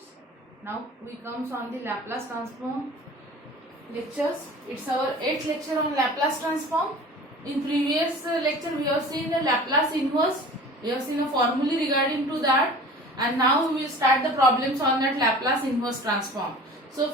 students, now we comes on the Laplace transform lectures. It's our 8th lecture on Laplace transform. In previous lecture we have seen the Laplace inverse, we have seen a formula regarding to that, and now we will start the problems on that Laplace inverse transform. So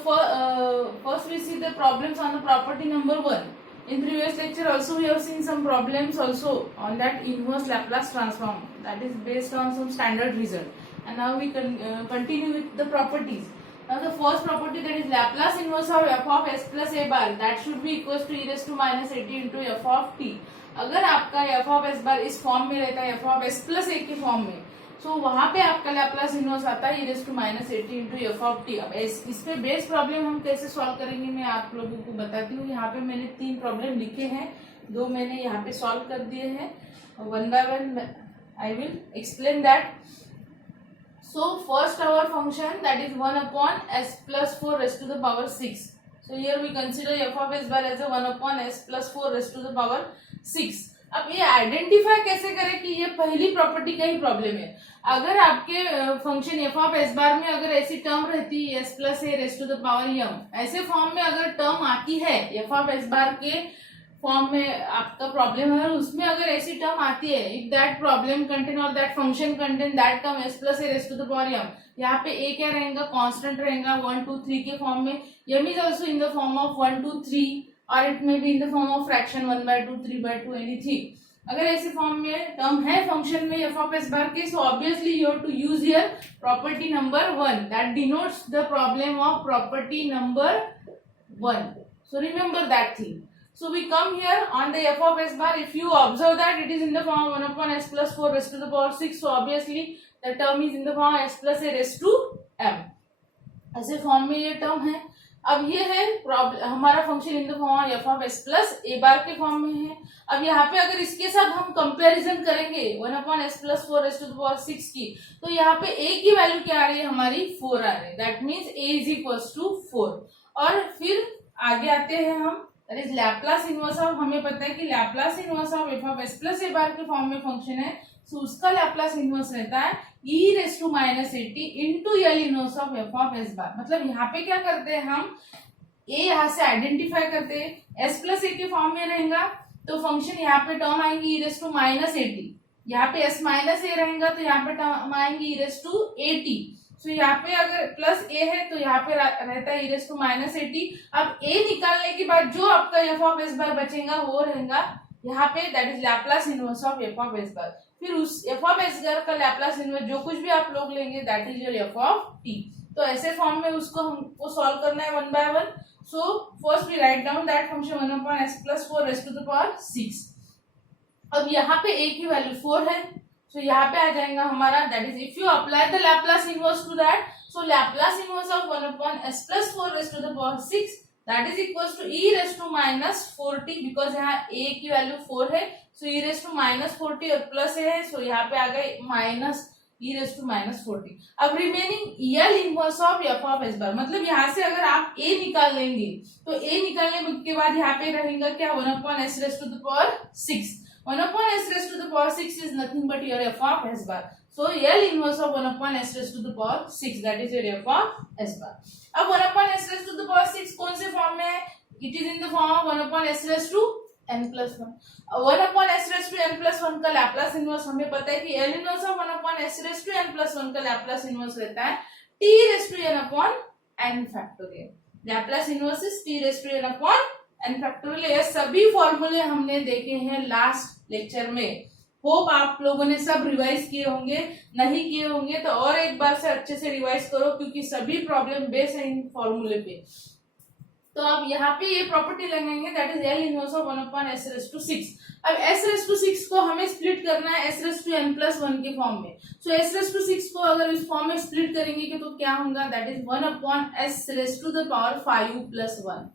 first we see the problems on the property number 1. In previous lecture also we have seen some problems also on that inverse Laplace transform, that is based on some standard result. And now we can continue with the properties. Now the first property, that is Laplace inverse of f of s plus a bar, that should be equals to e raised to minus at into f of t. अगर आपका f of s bar इस form में रहता है f of s plus a के form में, तो वहां पे आपका लैपलास इनवर्स आता है e raised to minus 80 into f of t. अब इस पे बेस प्रॉब्लम हम कैसे सॉल्व करेंगे मैं आप लोगों को बताती हूँ. यहाँ पे मैंने 3 प्रॉब्लम लिखे हैं, 2 मैंने यहाँ पे सॉल्व कर दिए हैं. One by one I will explain that. So first our function, that is 1 upon s plus 4 raised to the power 6. So here we consider f of s bar as a 1 upon s plus 4 raised to the power 6. अब ये identify कैसे करें कि ये पहली property का ही problem है. अगर आपके function f of s bar में अगर ऐसी टर्म रहती है s plus a raised to the power m, ऐसे फॉर्म में अगर टर्म आती है f ऑफ s बार के फॉर्म में आपका प्रॉब्लम है, उसमें अगर ऐसी टर्म आती है, इफ दैट प्रॉब्लम कंटेन और that function contain that term s plus a raised to the power m, यहाँ पे a क्या रहेगा, कांस्टेंट रहेगा 1 2 3 के फॉर्म में. m is also in the form of 1 2 3 और it may be in the form of fraction 1/2 3/2 anything. अगर ऐसे फॉर्म में टर्म है फंक्शन में f ऑफ s बार के, so obviously you have to use here property number 1 that denotes the problem of property number 1. So remember that thing. So we come here on the f of s bar. If you observe that it is in the form 1 upon s plus 4 raised to the power 6. So obviously the term is in the form s plus a raised to m. ऐसे form में ये term है. अब ये है हमारा function in the form f of s plus a bar के form में है. अब यहाँ पे अगर इसके साथ हम कंपैरिजन करेंगे 1 upon s plus 4 raised to the power 6 की, तो यहाँ पे a की वैल्यू क्या आ रही है, हमारी 4 आ रही है. That means a is equals to 4. और फिर आगे आते हैं हम, that is Laplace inverse of, हमें पता है कि Laplace inverse of f of s plus a bar के फॉर्म में फंक्शन है, सो उसका लैप्लास इनवर्स रहता है e raise to minus 80 into l inverse of f of s bar. मतलब यहाँ पे क्या करते हैं हम, a यहाँ से आइडेंटिफाई करते हैं, s प्लस a के फॉर्म में रहेगा तो फंक्शन यहाँ पे टर्म आएंगी e रेज़ टू माइनस 80. यहाँ पे s माइनस a रहेगा तो यहाँ पे टर्म आएंगी e रेज़ टू 80. तो यहाँ पे अगर प्लस a है तो यहाँ पे रहता है e रेज़ टू माइनस 80. अब a निकालने के बाद जो आपका f ऑफ s बार बचेगा वो रहेगा यहाँ पे, that is Laplace inverse of f of s बार. फिर उस f ऑफ s बार का लैप्लास इनवर्स जो कुछ भी आप लोग लेंगे that is your f of t. तो ऐसे फॉर्म में उसको हमको सॉल्व करना है 1 by 1. So first we write down that function 1 upon s plus 4 raised to the power 6. अब यहाँ पे a की वैल्यू 4 है, so यहाँ पे आ जाएगा हमारा, that is if you apply the Laplace inverse two that, so Laplace inverse of 1 upon s plus 4 raised to the power 6 that is equals to e raised to minus 40. Because यहाँ a की value 4 है, सो e raised to minus 40 और plus a है, so यहाँ पे आ गए minus e raised to minus 40. अब remaining l inverse of f of s bar, मतलब यहाँ से अगर आप a निकाल लेंगे तो a निकालने के बाद यहाँ पे रहेगा क्या, 1 upon s raised to the power 6. 1 upon s raised to the power 6 is nothing but your f of s bar. So l inverse of 1 upon s raised to the power 6, that is your f of s bar. अब 1 upon s raised to the power 6 कौन से form में है, it is in the form of 1 upon s raised to n plus 1. 1 upon s raised to n plus 1 का Laplace inverse हमें पता है कि l inverse of 1 upon s raised to n plus 1 का लैप्लास इनवर्स रहता है t raised to n upon n factorial. Laplace inverse is t raised to n upon n factorial. ये सभी फॉर्मूले हमने देखे हैं लास्ट लेक्चर में. होप आप लोगों ने सब रिवाइज किए होंगे, नहीं किए होंगे तो और एक बार से अच्छे से रिवाइज करो, क्योंकि सभी प्रॉब्लम बेस है इन फॉर्मूले पे. तो अब यहाँ पे ये प्रॉपर्टी लगाएंगे, that is l inverse of 1 upon s raised to 6. अब s raised to 6 को हमें स्प्लिट करना है s raised to n plus 1 के फॉर्म में. सो s raised to 6 को अगर इस फॉर्म में स्प्लिट करेंगे तो क्या होगा, that is 1 upon s raised to the power 5 plus 1.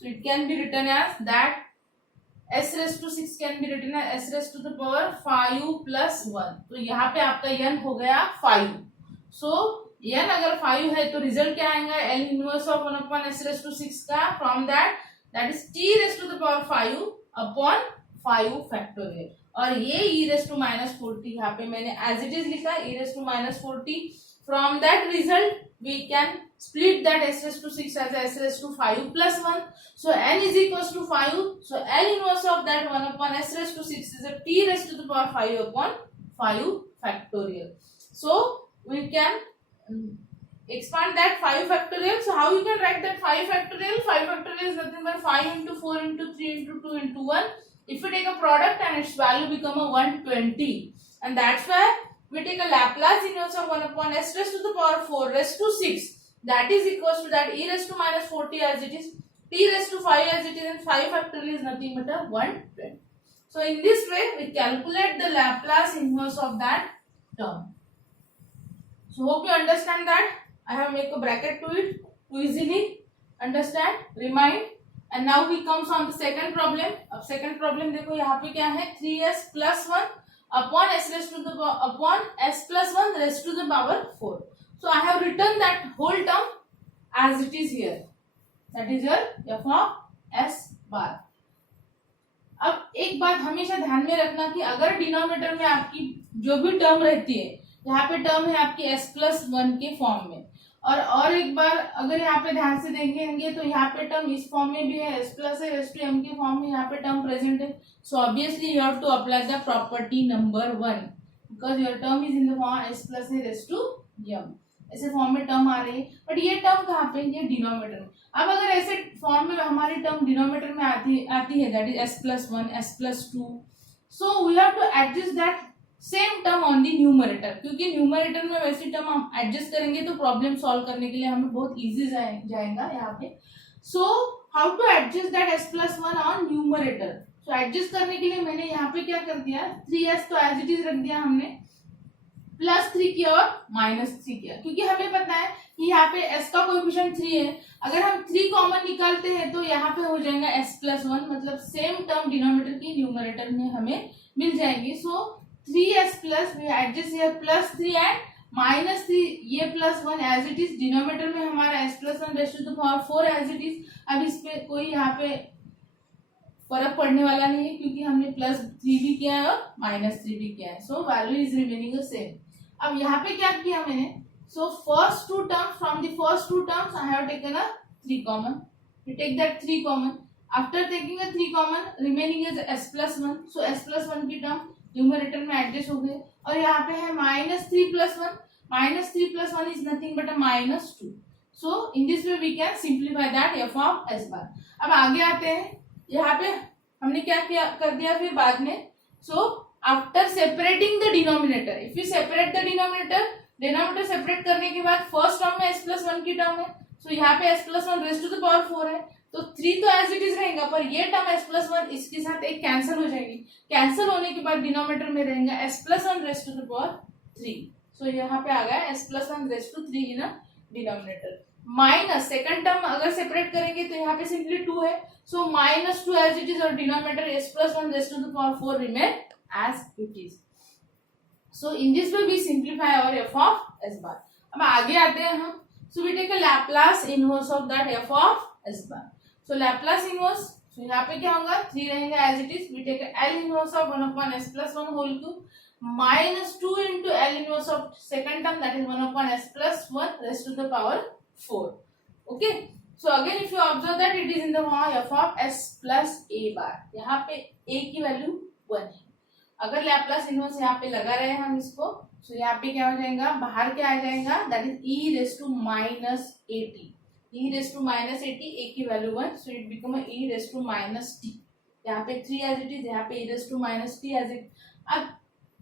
So it can be written as that s raised to 6 can be written as s raised to the power 5 plus 1. तो यहाँ पे आपका n हो गया 5. सो n अगर 5 है तो result क्या आएगा, l inverse of 1 upon s raised to 6 का, from that is t raised to the power 5 upon 5 factorial. और ये e raised to minus 40 यहाँ पे मैंने एज इट इज लिखा, e raised to minus 40. From that result we can split that s raised to 6 as s raised to 5 plus 1. So n is equals to 5. So L inverse of that 1 upon s raised to 6 is a t raised to the power 5 upon 5 factorial. So we can expand that 5 factorial. So how you can write that 5 factorial? 5 factorial is nothing but 5 into 4 into 3 into 2 into 1. If we take a product and its value become a 120, and that's why we take a Laplace inverse of 1 upon s raised to the power 4 raised to 6. That is equals to that e raised to minus 40 as it is, t raised to 5 as it is, and 5 factorial is nothing but a 120. So in this way we calculate the Laplace inverse of that term. So hope you understand that. I have make a bracket to it to easily understand, remind. And now we comes on the second problem. अब second problem देखो यहाँ पे क्या है, 3s plus 1 upon s raised to the upon s plus 1 raised to the power 4. So I have written that whole term as it is here. That is your f of s bar. अब एक बात हमेशा ध्यान में रखना कि अगर denominator में आपकी जो भी टर्म रहती है, यहाँ पे टर्म है आपकी s प्लस 1 के फॉर्म में, और एक बार अगर यहाँ पे ध्यान से देखेंगे तो यहाँ पे टर्म इस फॉर्म में भी है, s प्लस है s टू m के फॉर्म में यहाँ पे टर्म प्रेजेंट है. So obviously you have to apply the property number 1 because your term is in the form s plus है s टू m. ऐसे फॉर्म में टर्म आ रही है, बट ये टर्म कहाँ पे, ये डिनोमिनेटर में. अब अगर ऐसे फॉर्म में हमारी टर्म डिनोमिनेटर में आती है that is s plus 1 s plus 2, so we have to adjust that same term on the numerator, क्योंकि न्यूमरेटर में वैसी टर्म हम एडजस्ट करेंगे तो प्रॉब्लम सॉल्व करने के लिए हमें बहुत इजी जाएगा यहाँ पे. So how to adjust that s plus 1 on numerator. So adjust करने के लिए मैंने यहाँ पे क्या कर दिया, 3s तो एज इट इज रख दिया हमने, प्लस 3 किया और माइनस 3 किया, क्योंकि हमें पता है कि यहाँ पे s का कोएफिशिएंट 3 है. अगर हम 3 कॉमन निकालते हैं तो यहाँ पे हो जाएगा s प्लस 1, मतलब सेम टर्म डिनोमिनेटर की न्यूमरेटर में हमें मिल जाएगी. So 3s plus we adjust here plus 3 and minus 3, ये plus 1 as it is, denominator में हमारा s plus 1 raise to the power 4 as it is. अब इस पे कोई यहाँ पे फर्क पड़ने वाला नहीं है क्योंकि हमने प्लस 3 भी किया है और माइनस 3 भी किया है. So value is remaining the same. अब यहाँ पे क्या किया मैंने, so first two terms from the first two terms I have taken a 3 common. We take that 3 common. After taking a 3 common remaining is s plus 1. So s plus 1 की term numerator में adjust हो गए, और यहाँ पे है minus 3 plus 1. Minus 3 plus 1 is nothing but a minus 2. So in this way we can simplify that f of s bar. अब आगे आते हैं, यहाँ पे हमने क्या किया कर दिया फिर बाद में. So after separating the denominator, if you separate the denominator separate करने के बाद फर्स्ट टर्म में s प्लस 1 की टर्म है. सो यहाँ पे s plus 1 raise to the power 4 है, तो 3 तो एज इट इज रहेगा, पर ये टर्म s प्लस 1 इसके साथ एक कैंसिल हो जाएगी. कैंसिल होने के बाद डिनोमिनेटर में रहेगा s plus 1 raise to the power 3. So यहाँ पे आ गया s plus 1 raise to 3 in denominator. Minus second term अगर सेपरेट करेंगे तो यहाँ पे सिंपली 2 है, so minus 2 as it is, और denominator s plus 1 raise to the power 4 remain as it is. So in this way we simplify our f of s bar. अब आगे आते हैं हम. So we take a Laplace inverse of that f of s bar. So Laplace inverse, so यहाँ पे क्या होगा, 3 रहेगा as it is. We take a L inverse of 1 upon s plus 1 whole cube minus 2 into L inverse of second term, that is 1 upon s plus 1 raised to the power 4. Okay. So again if you observe that it is in the form f of s plus a bar. यहाँ पे a की value 1 है. अगर Laplace inverse यहाँ पे लगा रहे हैं हम इसको, तो यहाँ पे क्या हो जाएगा, बाहर क्या आ जाएगा, that is e raise to minus 80. e raise to minus 80, a की value 1, so it become e raise to minus t. यहाँ पे 3 एज इट इज, यहाँ पे e raise to minus t as it. अब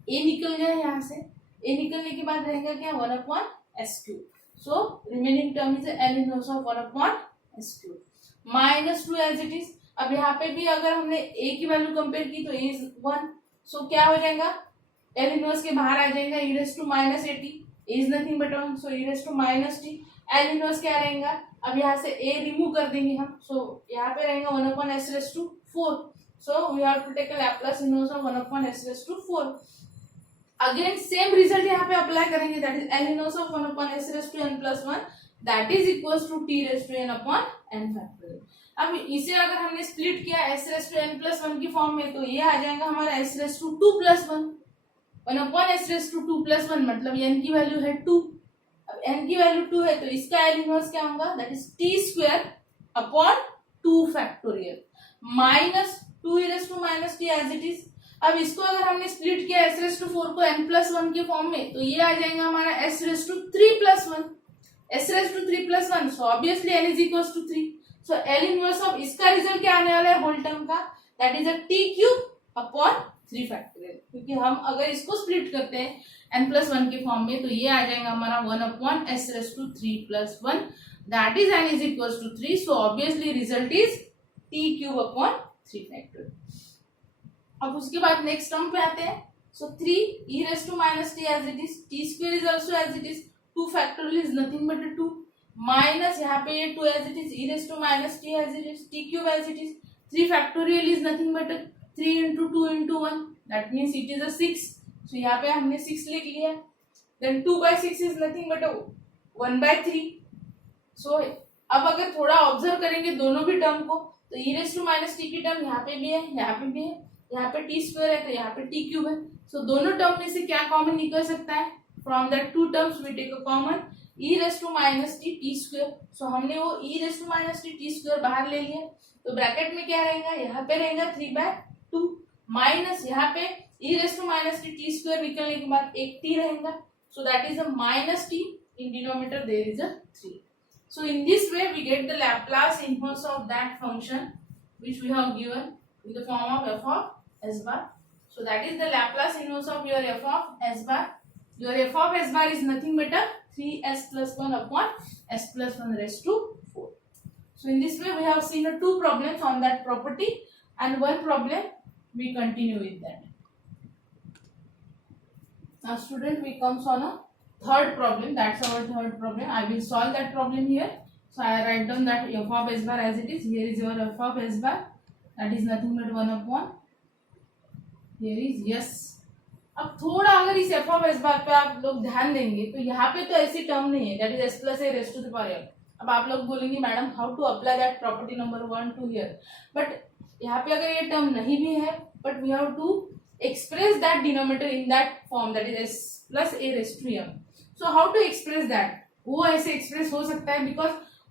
a निकल गया यहाँ से, a निकलने के बाद रहेगा क्या, 1 upon s cube. So remaining term is l inverse of 1 upon s cube minus 2 as it is. अब यहाँ पे भी अगर हमने a की वैल्यू कंपेयर की तो a इज 1. सो क्या हो जाएगा, L इनवर्स के बाहर आ जाएगा e raise to minus 80, is nothing but 1, so e raise to minus t. L inverse क्या रहेगा, अब यहाँ से a रिमूव कर देंगे हम, सो यहाँ पे रहेगा 1 upon s raise to 4. So we have to take a Laplace inverse of 1 upon s raise to 4. Again same result यहाँ पे अप्लाई करेंगे, that is L inverse of 1 upon s raise to n plus 1, that is equals to t raise to n upon n factorial. अब इसे अगर हमने split किया s raise to n plus 1 की form में, तो ये आ जाएगा हमारा s raise to 2 plus 1. 1 upon s raise to 2 plus 1 मतलब n की वैल्यू है 2, अब n की वैल्यू 2 है तो इसका एल इनवर्स क्या होगा, that is t square upon 2 factorial minus 2 e⁻t as it is. अब इसको अगर हमने स्प्लिट किया s⁴ को n+1 के फॉर्म में तो ये आ जाएगा हमारा s⁻3+1, s⁻3+1, so obviously n is equal to 3। So L inverse of इसका रिजल्ट क्या आने वाला है होल टर्म का, that is a t³ upon 3 factorial, क्योंकि हम अगर इसको स्प्लिट करते हैं n+1 के फॉर्म में तो ये आ जाएगा हमारा 1 upon s⁻3+1, that is n is equal to 3, so obviously result is t³ upon 3 factorial. अब उसके बाद नेक्स्ट टर्म पे आते हैं। So 3 e⁻t as it is, t square is also as it is, 2 factorial is nothing but 2 minus यहाँ पे ये 2 as it is, e⁻t as it is, t³ as it is, 3 factorial is nothing but 3 into 2 into 1, that means it is a 6, so यहाँ पे हमने 6 लिख लिया। Then 2/6 is nothing but 1/3। So अब अगर थोड़ा ऑब्जर्व करेंगे दोनों भी टर्म को तो e⁻t की टर्म यहाँ पे भी है, यहाँ पे भी है, यहाँ पे t स्क्वायर है तो यहाँ पे t³ है। सो दोनों टर्म में से क्या कॉमन निकल सकता है, from that two terms we take a common e⁻t t square. So हमने वो e⁻t t स्क्वायर बाहर ले लिया तो ब्रैकेट में क्या रहेगा, यहाँ पे रहेगा 3/2 माइनस यहाँ पे e⁻t t स्क्वायर निकलने के बाद एक t रहेगा, so that is a -t, in denominator there is a 3। So in this way we get the Laplace inverse of that function which we have given in the form of f of s bar. So that is the Laplace inverse of your f of s bar. Your f of s bar is nothing but a 3s plus 1 upon s plus 1 raised to 4. So in this way we have seen 2 problems on that property and 1 problem we continue with that. Now student, we comes on a third problem, that's our third problem. I will solve that problem here. So I write down that f of s bar as it is. Here is your f of s bar, that is nothing but 1 upon, here is yes. अब थोड़ा अगर इस f of s bar पे आप लोग ध्यान देंगे तो यहाँ पे तो ऐसी टर्म नहीं है, that is s plus a raised to the power f। अब आप लोग बोलेंगे madam how to apply that property number 1 2 here, but यहाँ पे अगर ये टर्म नहीं भी है but we have to express that denominator in that form, that is s plus a raised to m। So how to express that, वो ऐसे express हो सकता है बिकॉज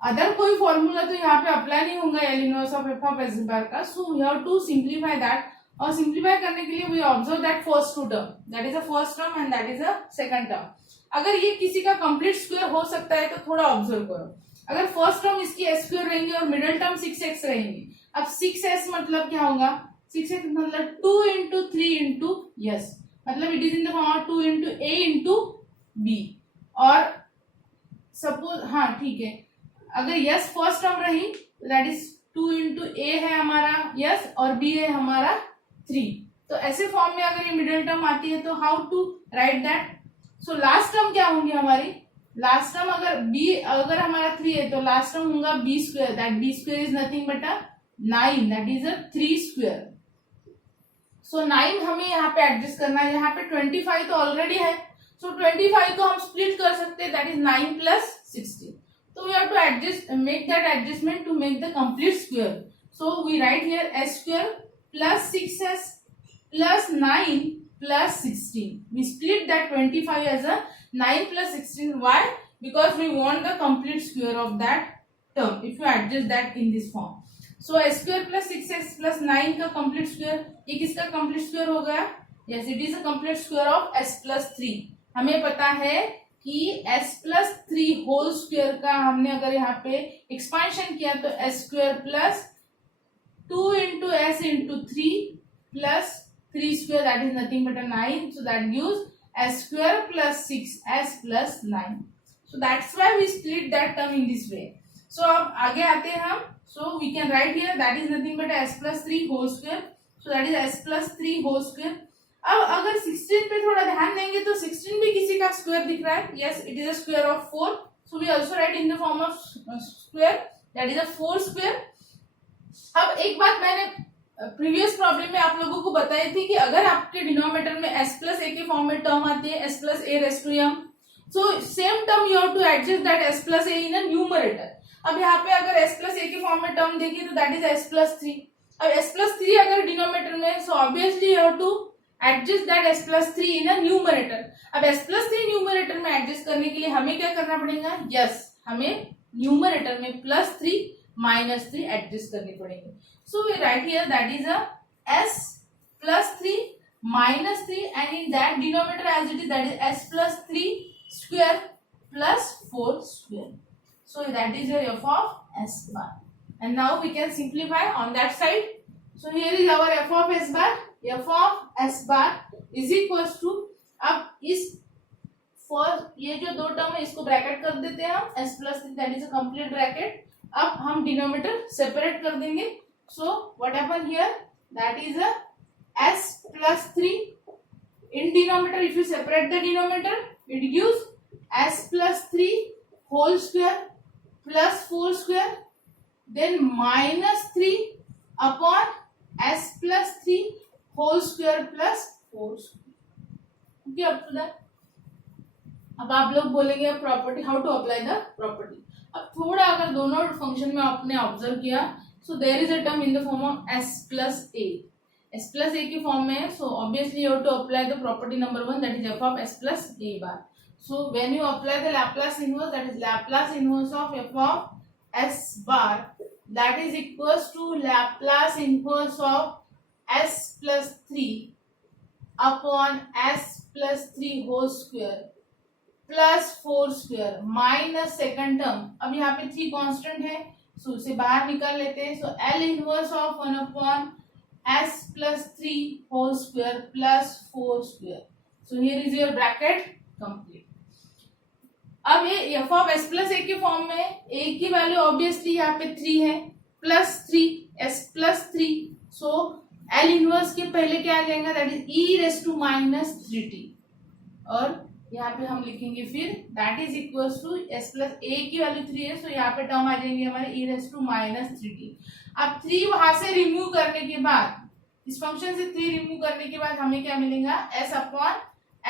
अदर कोई फॉर्मूला तो यहाँ पे अप्लाई नहीं होगा L inverse of F of S bar का, so we have to simplify that. और सिंप्लीफाई करने के लिए we observe that first two term, that is a first term and that is a second term. अगर ये किसी का complete square हो सकता है तो थोड़ा ऑब्जर्व करो, अगर फर्स्ट टर्म इसकी एस स्क्वायर रहेंगे और मिडिल टर्म 6x रहेंगी। अब 6s मतलब क्या होगा, 6x मतलब 2 into 3 into yes, मतलब it is in the form of 2 into a into b। और सपोज हाँ ठीक है, अगर यस फर्स्ट टर्म रही दैट इज 2 into a है हमारा यस और b है हमारा 3, तो ऐसे फॉर्म में अगर ये मिडिल टर्म आती है तो how to write that. So last term क्या होंगी हमारी, लास्ट टर्म अगर b अगर हमारा 3 है तो लास्ट टर्म होगा b square, that b square is nothing but 9, that is a 3 square. So 9 हमें यहाँ पे एडजस्ट करना है, यहाँ पे 25 तो ऑलरेडी है, सो 25 को हम स्प्लिट कर सकते हैं, दैट इज 9 plus 16। तो we have to adjust, make that adjustment to make the complete square. So we write here s square plus 6s plus 9 plus 16। We split that 25 as a 9 plus 16. Why? Because we want the complete square of that term. If you adjust that in this form. So s square plus 6x plus 9 का complete square, ये किसका complete square हो गया? Yes, it is a complete square of s plus 3. हमें पता है कि s plus 3 whole square का हमने अगर यहाँ पे एक्सपांशन किया तो s square plus 2 into s into 3 plus 3 square, that is nothing but a 9, so that gives s square plus 6s plus 9. So that's why we split that term in this way. So अब आगे आते हैं हम, so we can write here that is nothing but s plus 3 whole square, so that is s plus 3 whole square. अब अगर 16 पे थोड़ा ध्यान देंगे तो 16 भी किसी का स्क्वायर दिख रहा है, yes it is a square of 4, so we also write in the form of square, that is a 4 square. अब एक बात मैंने प्रीवियस प्रॉब्लम में आप लोगों को बताई थी कि अगर आपके डिनोमिनेटर में s प्लस a के फॉर्म में टर्म आती है s plus a raise to m, so same term you have to adjust that s plus a in a numerator. अब यहाँ पे अगर s प्लस a के फॉर्म में टर्म देखिए तो दैट इज s प्लस 3। अब s प्लस 3 अगर डिनोमिनेटर में, so obviously you have to adjust that s plus three in a numerator. अब s प्लस थ्री न्यूमरेटर में एडजस्ट करने के लिए हमें क्या करना पड़ेगा, यस हमें न्यूमरेटर में plus three minus three adjust करनी पड़ेगी। So we write here that is a s plus three minus three and in that denominator as it is that is s plus three square plus four square. So that is your f of s bar. And now we can simplify on that side. So here is our f of s bar. F of s bar is equals to, अब इस first ये जो दो term है इसको bracket कर देते हैं हम, s plus three that is a complete bracket. अब हम डिनोमिनेटर सेपरेट कर देंगे। So what happen here that is a s plus three in denominator. If you separate the denominator it gives s plus three whole square plus 4 square then minus 3 upon s plus 3 whole square plus 4 square. Okay, up to that. अब आप लोग बोलेंगे property, how to apply the property. अब थोड़ा अगर दोनों function में आपने ऑब्जर्व किया, so there is a term in the form of s plus a, s plus a की फॉर्म में है। So obviously you have to apply the property number one that is f of s plus a bar. So when you apply the Laplace inverse, that is Laplace inverse of f of s bar, that is equals to Laplace inverse of s plus 3 upon s plus 3 whole square plus 4 square minus second term। अब यहाँ पे 3 constant है, सो उसे बाहर निकाल लेते हैं। सो L inverse of 1 upon s plus 3 whole square plus 4 square। So here is your bracket complete। अब ये एफ ऑफ एस प्लस ए के फॉर्म में ए की वैल्यू ऑब्वियसली यहाँ पे 3 है, plus three S plus three. So L inverse के पहले क्या आ जाएगा that is e raise to minus three t, और यहाँ पे हम लिखेंगे फिर that is equals to S plus A की वैल्यू 3 है, सो यहाँ पे टर्म आ जाएंगे हमारे e raise to minus three t. अब 3 वहां से रिमूव करने के बाद, इस फंक्शन से 3 रिमूव करने के बाद हमें क्या मिलेगा, S upon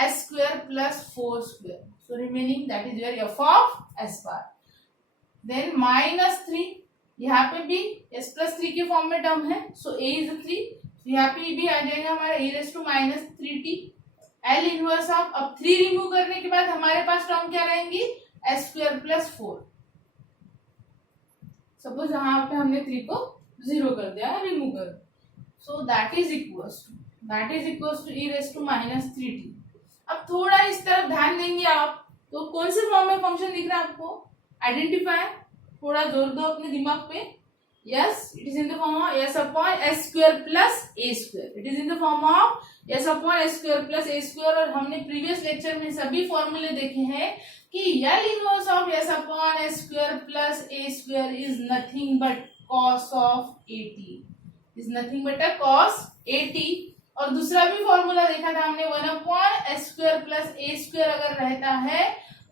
S square plus 4 square. So remaining that is your f of s bar. Then minus 3, यहाँ पे भी s plus 3 के फॉर्म में टर्म है, so a is 3, so यहाँ पे भी आ जाएगा हमारा e raised to minus 3t। L inverse of, अब 3 रिमूव करने के बाद हमारे पास टर्म क्या रहेंगी, s स्क्वायर प्लस 4। सपोज यहाँ पे हमने 3 को 0 कर दिया, रिमूव कर, so that is equals to e raised to minus 3t। अब थोड़ा इस तरफ ध्यान देंगे आप, तो कौन से फॉर्म में फंक्शन दिख रहा है आपको, आइडेंटिफाई, थोड़ा जोर दो अपने दिमाग पे। Yes, it is in the form of s upon S square plus a square. It is in the form of s upon S square plus a square. और हमने प्रीवियस लेक्चर में सभी फॉर्मूले देखे हैं कि L inverse of s upon S square plus a square is nothing but cos of a t, is nothing but a cos A t. और दूसरा भी फॉर्मूला देखा था हमने, 1 upon S square plus a square अगर रहता है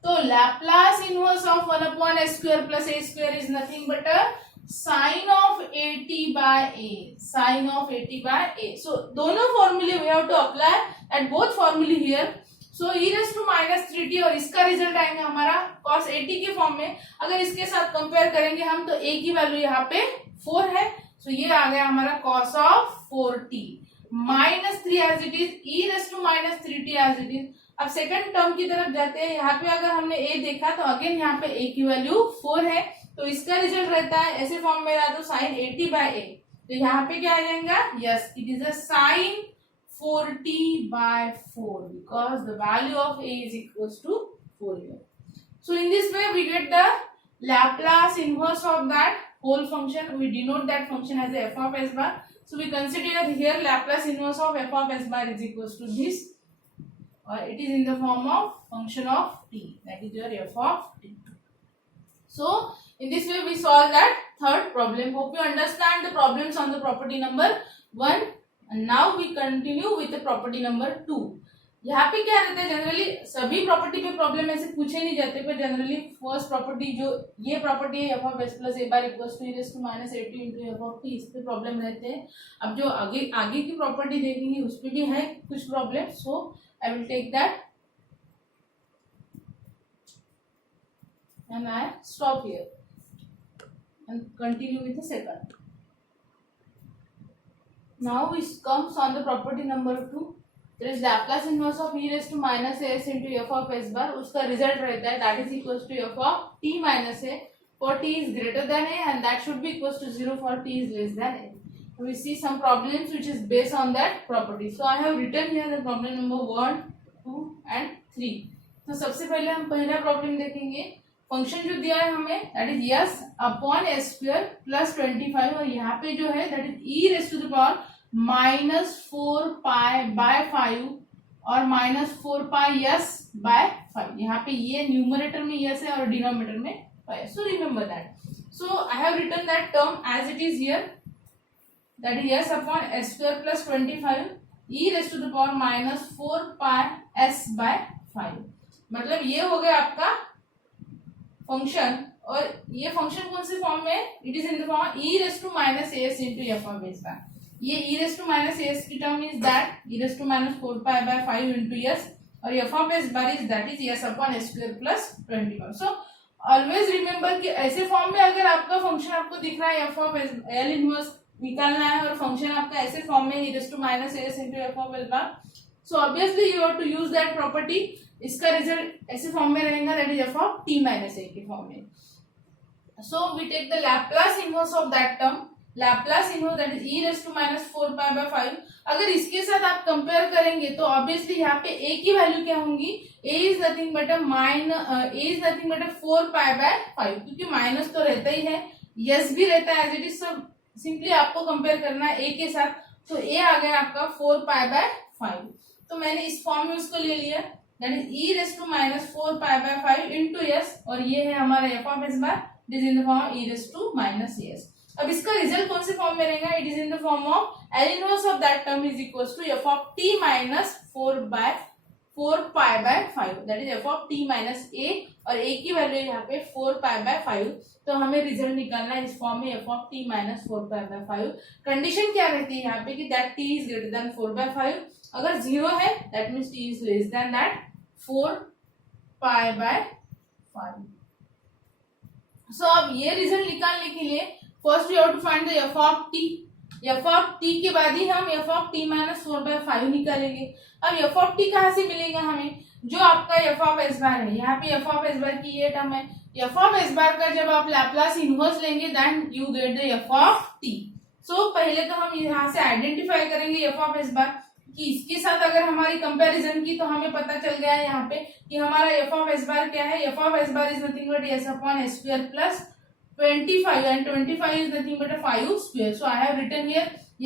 तो Laplace inverse of 1 upon S square plus a square is nothing but a sine of a t by a, sine of a t by A. So दोनों फॉर्मूले we have to apply at both फॉर्मूले here. So e raise to minus three t, और इसका result आएगा हमारा cos ए t के form में। अगर इसके साथ कंपेयर करेंगे हम, तो ए की वैल्यू यहाँ पे 4 है, सो ये आ गया हमारा cos of 4t minus 3 as it is, e raise to minus 3t as it is. अब सेकंड टर्म की तरफ जाते हैं, यहाँ पे अगर हमने a देखा तो अगेन यहाँ पे a की वैल्यू 4 है, तो इसका रिजल्ट रहता है ऐसे फॉर्म में रहा तो साइन 80 बाय a, तो यहाँ पे क्या आ जाएगा, yes it is a sine 4t by 4 because the value of a is equals to 4 here. So in this way we get the Laplace inverse of that whole function. We denote that function as a f of s bar. So we consider here Laplace inverse of f of s bar is equals to this, or it is in the form of function of t, that is your f of t. So in this way we solve that third problem. Hope you understand the problems on the property number 1, and now we continue with the property number 2. यहाँ पे क्या रहता है, generally सभी property पे problem ऐसे पूछे नहीं जाते, पर जनरली फर्स्ट प्रॉपर्टी जो ये प्रॉपर्टी है F of s plus a bar equals to e raise to minus a t into F of t, इस पे प्रॉब्लम रहते हैं। अब जो आगे की प्रॉपर्टी देखेंगे उस पे भी है कुछ problem, so I will take that and I stop here and continue with the second. Now we comes on the property number 2. तो इस Laplace inverse of e raise to minus as into f of s bar, उसका result रहता है that is equal to f of t minus a for t is greater than a and that should be equals to 0 for t is less than a. We see some problems which is based on that property. So I have written here the problem number 1, 2 and 3. तो सबसे पहले हम पहला problem देखेंगे. Function जो दिया है हमें that is yes upon S square plus 25 और यहाँ पे जो है that is e raise to the power minus 4 pi by 5 और माइनस 4 पाई यस बाय 5. यहाँ पे ये न्यूमरेटर में यस है और डिनोमिनेटर में pi. So remember that. So I have written that term as it is here that is yes upon S square plus 25 e raise to the power minus 4 pi S by 5. मतलब ये हो गया आपका function. और ये function कौन से form में? It is in the form e raise to minus S into F of S bar. ये e raise to minus S की term is that e raise to minus 4 pi by 5 into S और F of S bar is that is S upon S square plus 25. So always remember कि ऐसे form में अगर आपका function आपको दिख रहा है F of S L inverse निकालना है और फंक्शन आपका ऐसे फॉर्म में e raise to minus S into F of S bar, so obviously you have to use that property. इसका रिजल्ट ऐसे फॉर्म में रहेगा that is F of t minus A के फॉर्म में. So we take the Laplace inverse of that term. Laplace inverse that is e raise to minus 4 pi by 5. अगर इसके साथ आप कंपेयर करेंगे तो ऑब्वियसली यहाँ पे ए की वैल्यू क्या होंगी? A is nothing but a 4 pi by 5 क्योंकि माइनस तो रहता ही है, यस भी रहता है एज इट इज. सब सिंपली आपको कंपेयर करना है ए के साथ. तो ए आ गया आपका 4 पाई बाय 5. तो मैंने इस फॉर्म में उसको ले लिया that is e raise to minus 4 pi by 5 into S और ये है हमारा f of S bar it is in the form e raise to minus s. अब इसका रिजल्ट कौन से फॉर्म में रहेगा? It is in the form of L inverse of that term is equals to f of t minus 4 pi by 5 that is F of t minus ए और ए की value यहाँ पे 4 पाई बाय 5. तो हमें रिजल्ट निकालना है इस फॉर्म में f of t minus 4 pi by 5. Condition क्या रहती है यहाँ पे कि that t is greater than 4 by 5. अगर 0 है that means t is less than that 4 pi by 5. So अब ये रिजल्ट निकालने के लिए first we have to find the F of t. F of t के बाद ही हम f of t minus 4 by 5 निकालेंगे. अब एफ ऑफ टी कहाँ से मिलेगा हमें? जो आपका एफ ऑफ एस बार है, यहाँ पे एफ ऑफ एस बार की ये टर्म है. एफ ऑफ एस बार का जब आप लैप्लास इनवर्स लेंगे then you get the F of t. So पहले तो हम यहाँ से आइडेंटिफाई करेंगे एफ ऑफ एस बार कि इसके साथ अगर हमारी कंपैरिजन की तो हमें पता चल गया है यहाँ पे कि हमारा एफ ऑफ एस बार क्या है. F of S bar is nothing but S upon S square plus 25 and 25 is nothing but a 5 square. So I have written here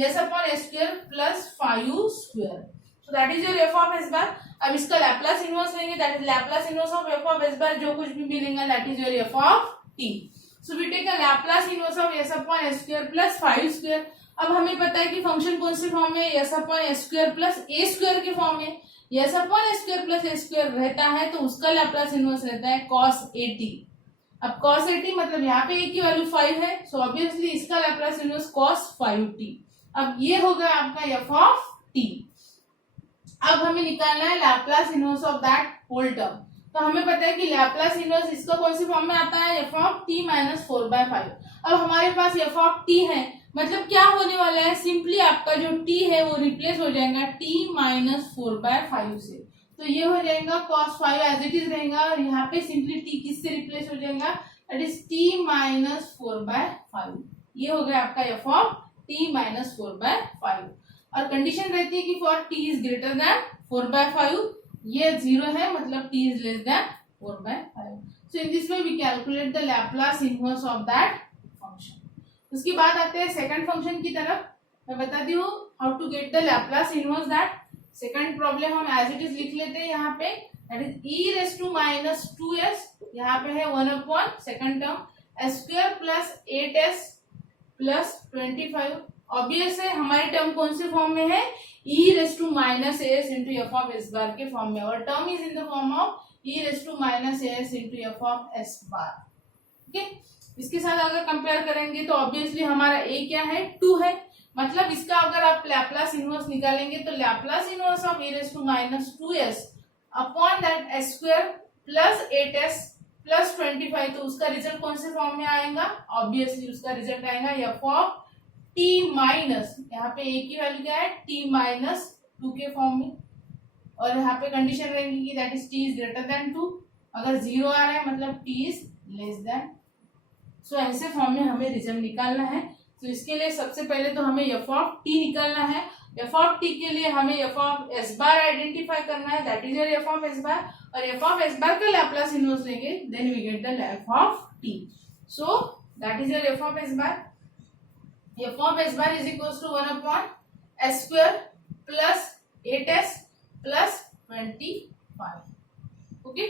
s upon s square plus 5 square. So that is your f of s bar. अब इसका Laplace inverse लेंगे that is Laplace inverse of f of s bar. जो कुछ भी मिलेगा that is your f of t. So we take a Laplace inverse of s upon s square plus 5 square. अब हमें पता है कि फंक्शन कौन से फॉर्म में? s upon s square plus a square के फॉर्म में. s upon s square plus a square रहता है तो उसका लैप्लास इनवर्स रहता है cos at. अब cos 80 मतलब यहाँ पे a की वैल्यू 5 है. सो ऑब्वियसली इसका लैप्लास इनवर्स cos 5t. अब ये हो गया आपका f ऑफ t. अब हमें निकालना है Laplace inverse of that whole term. तो हमें पता है कि लैप्लास इनवर्स इसका कौन सी फॉर्म में आता है? f of t minus 4 by 5. अब हमारे पास f ऑफ t है मतलब क्या होने वाला है? सिंपली आपका जो t है वो रिप्लेस हो जाएगा t माइनस 4 बाय 5 से. तो ये हो जाएगा cos 5 एज इट इज रहेगा और यहाँ पे सिंपली t किससे रिप्लेस हो जाएगा? That is t minus 4 by 5. ये हो गया आपका f of t minus 4 by 5. और कंडीशन रहती है कि for t is greater than 4 by 5. ये 0 है मतलब t is less than 4 by 5. So in this way we calculate the Laplace inverse of that function. उसके बाद आते हैं सेकंड फंक्शन की तरफ. मैं बताती हूँ how to get the Laplace inverse that. Second problem हम एज इट इज लिख लेते हैं यहाँ पे that is e raise to minus 2s. यहाँ पे है 1 upon second term s square plus 8s plus 25. Obvious है हमारी टर्म कौन से फॉर्म में है? E raise to minus S into F of S bar के फॉर्म में और term is in the form of e raise to minus S into F of S bar. Okay, इसके साथ अगर कंपेयर करेंगे तो ऑब्वियसली हमारा ए क्या है? 2 है. मतलब इसका अगर आप लैप्लास इनवर्स निकालेंगे तो Laplace inverse of e raise to minus 2s upon that s square plus 8s plus 25. तो उसका रिजल्ट कौन से फॉर्म में आएगा? ऑब्वियसली उसका रिजल्ट आएगा f ऑफ t माइनस, यहाँ पे a की वैल्यू क्या है? t माइनस 2 के फॉर्म में. और यहाँ पे कंडीशन रहेगी कि that is T is greater then 2, अगर 0 आ रहा है मतलब टी इज लेस देन। सो ऐसे फॉर्म में हमें रिजल्ट निकालना है। तो इसके लिए सबसे पहले तो हमें एफ ऑफ टी निकालना है। एफ ऑफ टी के लिए हमें F of S bar identify करना है, that is your F of S bar, और एफ ऑफ एस बार का लैप्लास इनवर्स लेंगे, then we get the F of t. So that is your F of S bar. F of S bar is equal to 1 upon S square plus 8s plus 25। Okay,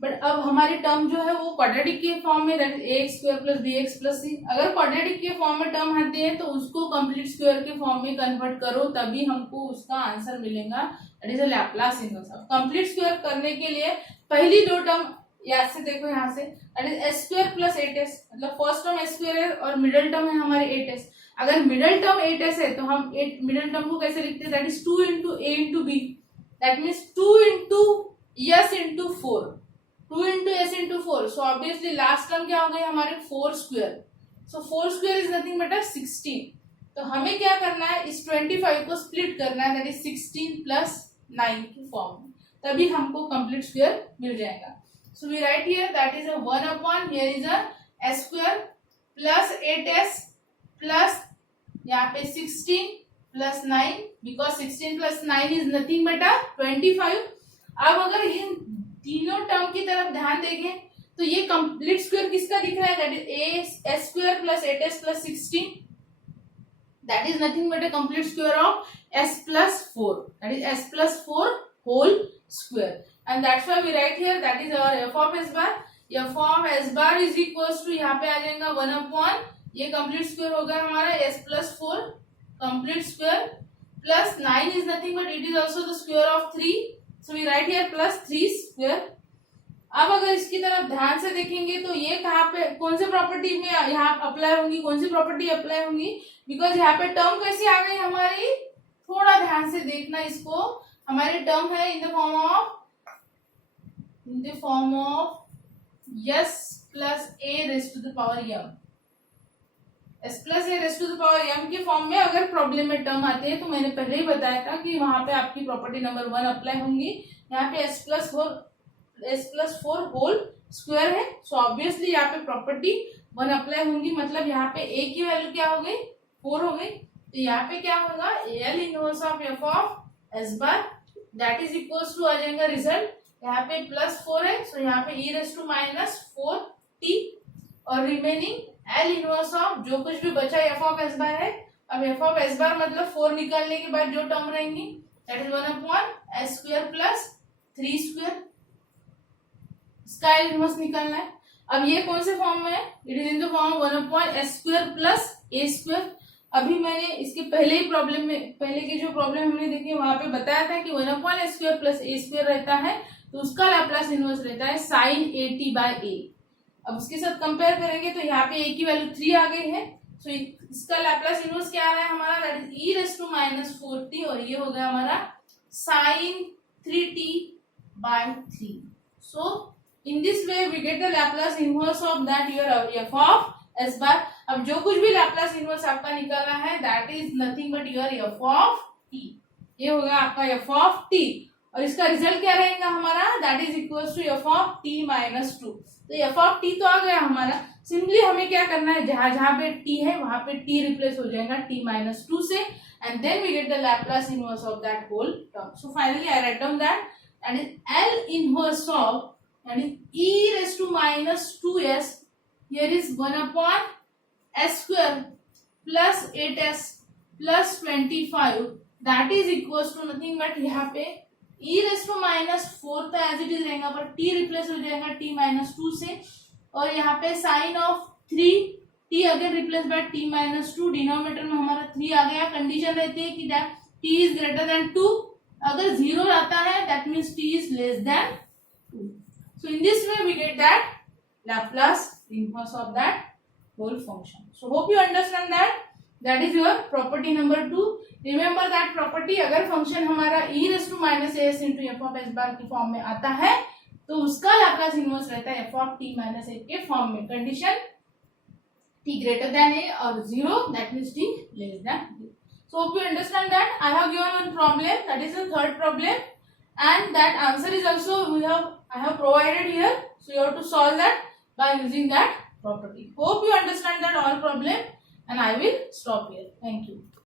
but अब हमारी term जो है वो quadratic के form में, that is A square plus B X plus C. अगर quadratic के form में टर्म आते हैं तो उसको कंप्लीट स्क्वायर के फॉर्म में कन्वर्ट करो, तभी हमको उसका आंसर मिलेगा, that is a Laplace inverse. अब कंप्लीट स्क्वायर करने के लिए पहली दो टर्म याद से देखो, यहाँ say that is s square plus 8s, मतलब फर्स्ट टर्म एस स्क्वायर है और मिडिल टर्म है हमारी 8s। अगर मिडिल टर्म 8s है तो हम मिडिल टर्म को कैसे लिखते हैं, that is 2 into a into b, that means 2 into s into 4, 2 into s into 4। So obviously last term क्या हो गई हमारे 4 square. So 4 square is nothing but 16। तो हमें क्या करना है, इस 25 को स्प्लिट करना है, दैट इज 16 प्लस 9 की फॉर्म में, तभी हमको कंप्लीट स्क्वायर मिल जाएगा। So we write here that is 1 upon here is s square plus 8s plus यहाँ पे 16 plus 9, because 16 plus 9 is nothing but 25। अब अगर इन तीनों टर्म की तरफ ध्यान देखें तो ये कंप्लीट स्क्वायर किसका दिख रहा है, that is a s square plus 8s plus 16, that is nothing but a complete square of s plus 4, that is s plus 4 whole square, and that's why we write here that is our f of S bar. F of S bar is equals to, यहाँ पे आ जाएगा 1 upon, ये complete square होगा हमारा s plus 4 complete square plus 9 is nothing but it is also the square of 3, so we write here plus 3 square. अब अगर इसकी तरफ ध्यान से देखेंगे तो ये कहाँ पे कौन से प्रॉपर्टी में यहाँ अप्लाई होंगी, कौन सी प्रॉपर्टी अप्लाई होंगी, बिकॉज यहाँ पे टर्म कैसी आ गई हमारी, थोड़ा ध्यान से देखना इसको, हमारी टर्म है in the form of s plus a raise to the power m, s plus a raise to the power m के फॉर्म में अगर प्रॉब्लम में टर्म आते हैं तो मैंने पहले ही बताया था कि वहां पे आपकी प्रॉपर्टी नंबर 1 अप्लाई होंगी। यहाँ पे s प्लस 4 होल स्क्वायर है, सो ऑब्वियसली यहाँ पे प्रॉपर्टी 1 अप्लाई होंगी, मतलब यहाँ पे a की वैल्यू क्या हो गई 4 हो गई, तो यहाँ पे क्या होगा L inverse of F of S bar, that is equals to आ जाएगा रिजल्ट, यहाँ पे प्लस 4 है, सो यहाँ पे e raise to minus 4t, और रिमेनिंग एल इनवर्स ऑफ जो कुछ भी बचा एफ ऑफ एस बार है। अब एफ ऑफ एस बार मतलब 4 निकालने के बाद जो टर्म रहेंगी that is 1 upon S square plus 3 square, इसका एल इनवर्स निकालना है। अब ये कौन से फॉर्म में है, it is in the form 1 upon S square plus a square. अभी मैंने इसके पहले ही प्रॉब्लम में, पहले की जो प्रॉब्लम हमने देखी वहां पे बताया था कि 1 upon S square plus a square रहता है तो उसका लैप्लास इनवर्स रहता है साइन at बाय a। अब उसके साथ कंपेयर करेंगे तो यहाँ पे a की वैल्यू 3 आ गई है, सो इसका लैप्लास इनवर्स क्या आ रहा है हमारा, that is e raise to minus 4t, और ये हो गया हमारा sine 3t by 3। So in this way we get the Laplace inverse of that your F of S bar. अब जो कुछ भी लैप्लास इनवर्स आपका निकालना है that is nothing but your F of t, ये होगा आपका एफ ऑफ टी, और इसका रिजल्ट क्या रहेगा हमारा, that is equals to f of t minus 2। तो एफ ऑफ टी तो आ गया हमारा, सिंपली हमें क्या करना है, जहां जहां पे टी है वहां पे टी रिप्लेस हो जाएगा टी माइनस 2 से, and then we get the Laplace inverse of that whole term. So finally I write down that is L inverse of that is e raised to minus 2s, here is 1 upon s square plus 8s plus 25, that is equals to nothing but यहाँ पे e raised to minus 4 था as it is रहेगा, पर t replace हो जाएगा t minus 2 से, और यहाँ पे साइन ऑफ 3t अगर replace by t minus 2, denominator में हमारा 3 आ गया। कंडीशन रहती है कि that t is greater then 2, अगर 0 आता है that means t is less then 2। So in this way we get that Laplace inverse of that whole function. So hope you understand that. That is your property number 2. Remember that property, अगर function हमारा e raised to minus as into f of s bar की form में आता है तो उसका Laplace inverse रहता है f of t minus a के फॉर्म में। Condition t greater than a और 0, that means t less than 0. So hope you understand that. I have given one problem, that is the third problem. and that answer is also I have provided here. So you have to solve that by using that property. Hope you understand that all problem, and I will stop here. Thank you.